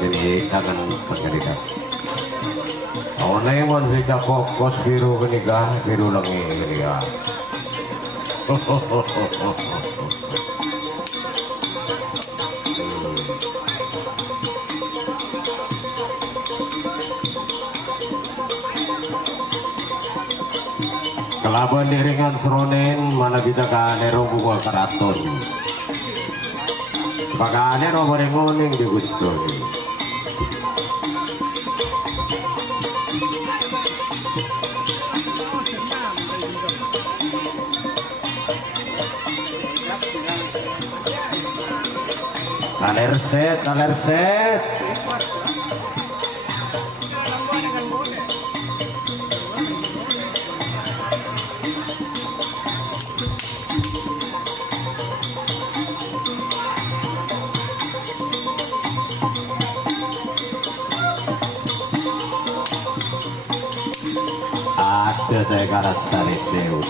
Jadi jangan pengerika. Awalnya mau sih capok kos biru kenikah biru lengi ya. Kelaban diringan seronen mana kita kan nerong bunga keraton. Makanya nomor yang ngoning di gusto. Kaler set. Ada saya karas sari sewu.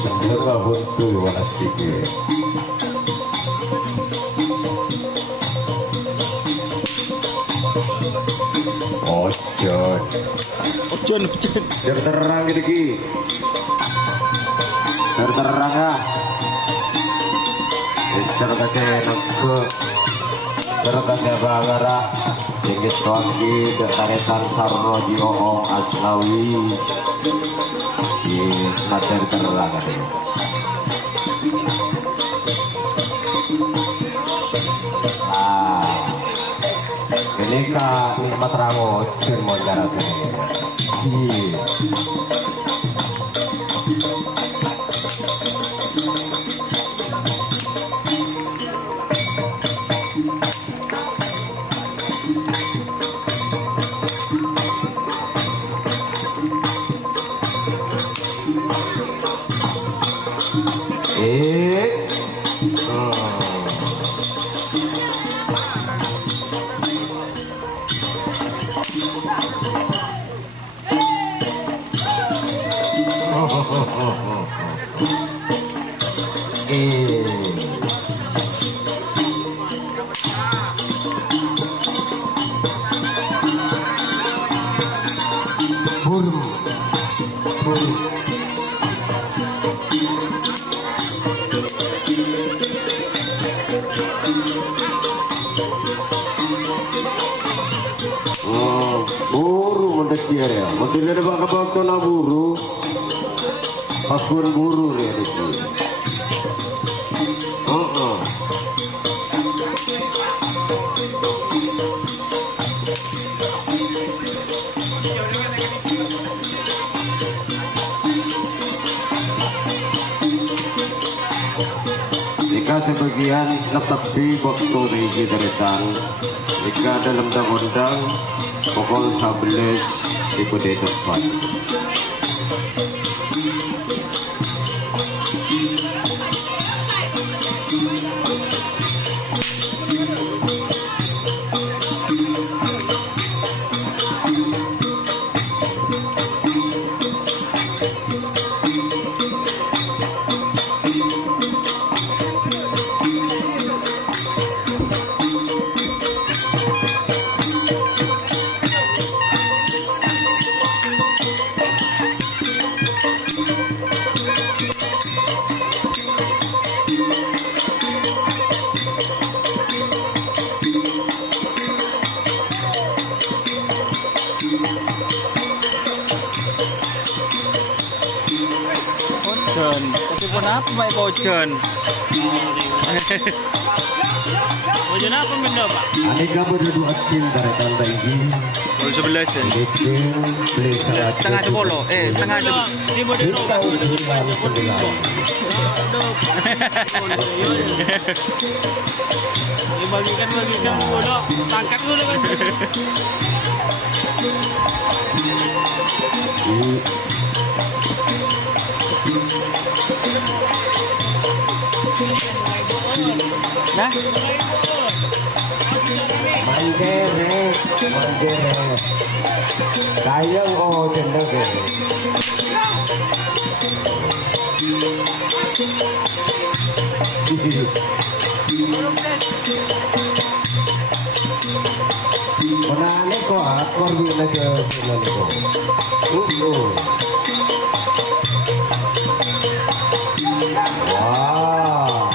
Menjaga buntu warna sedikit. Ojon. Terterang gini. Terterang ya. Terkasih nengke. Terkasih bagara. Singgit tuangki ketaretan sarno dioong aslawi. Di nater terang ini. Ini kak nikmat rango cuma cara ini. Buru mendekir ya, mendekir ada bak na buru, pakun buru ya deki. Jika sebagian netepi waktu di deretan, jika dalam undang-undang pukul 11 ikuti tepat. Kojon, ketipu apa Pak Kojon? Kojon apa benda Pak? Aneka berdua tim dari tanda ini. Pukul 11 ya. Bikin beli 100. Setengah 10. Setengah 11. Kita ujian 9. Bagikan bodoh, tangkat dulu kan. Hah? Manggere. Kayang cendek ya. Menane kok akor bila ke film itu. Wah.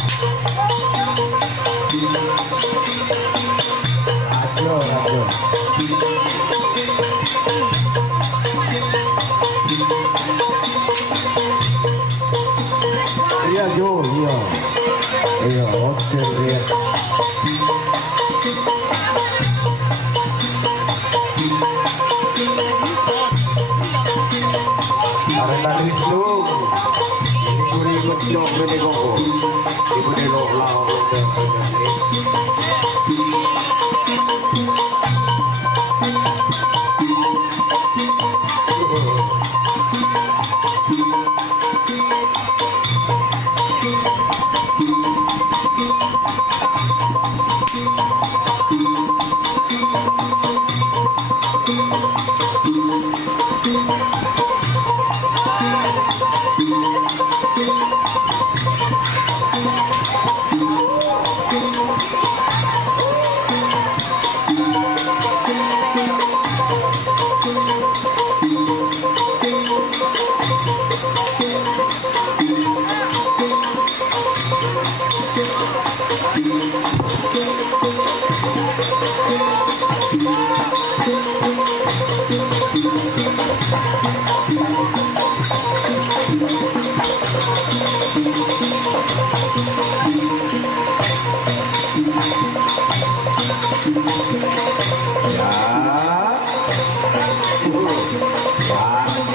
Aduh. Iya, Jo, iya. Iya, oke, iya. Ada tadi lu. Ini ikut jok ini kok. Ibu di lo lau.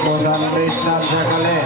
Bosan Krishna sekali.